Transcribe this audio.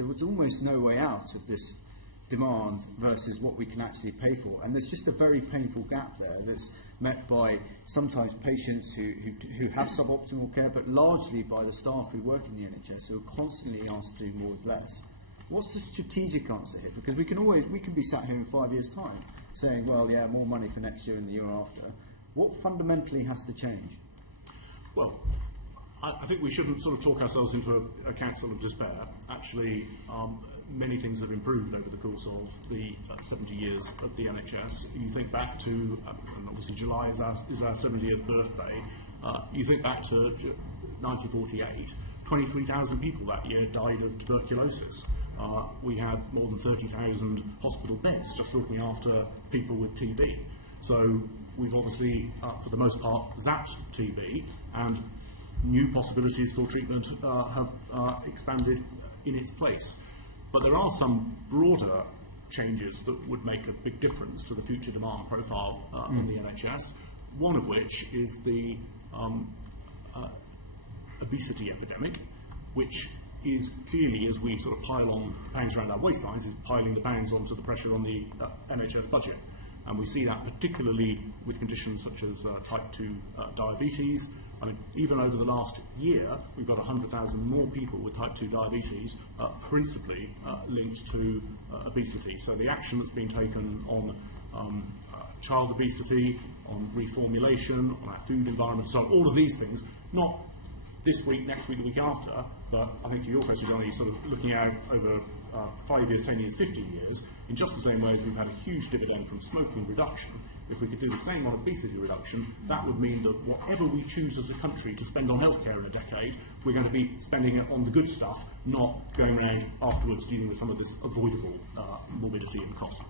there was almost no way out of this demand versus what we can actually pay for. And there's just a very painful gap there that's met by sometimes patients who have suboptimal care, but largely by the staff who work in the NHS who are constantly asked to do more with less. What's the strategic answer here? Because we can be sat here in 5 years' time saying, well, yeah, more money for next year and the year after. What fundamentally has to change? Well, I think we shouldn't sort of talk ourselves into a council of despair. Actually, many things have improved over the course of the 70 years of the NHS. You think back to, and obviously July is our 70th birthday, you think back to 1948, 23,000 people that year died of tuberculosis. We had more than 30,000 hospital beds just looking after people with TB. So we've obviously, for the most part, zapped TB, and new possibilities for treatment have expanded in its place. But there are some broader changes that would make a big difference to the future demand profile in the NHS, one of which is the obesity epidemic, which is clearly, as we sort of pile on pounds around our waistlines, is piling the pounds onto the pressure on the NHS budget. And we see that particularly with conditions such as type 2 diabetes. I mean, even over the last year, we've got 100,000 more people with type 2 diabetes, principally linked to obesity. So the action that's been taken on child obesity, on reformulation, on our food environment, so all of these things, not this week, next week, the week after, but I think to your question, Johnny, sort of looking out over 5 years, 10 years, 15 years, in just the same way as we've had a huge dividend from smoking reduction. If we could do the same on obesity reduction, that would mean that whatever we choose as a country to spend on healthcare in a decade, we're going to be spending it on the good stuff, not going around afterwards dealing with some of this avoidable morbidity and cost.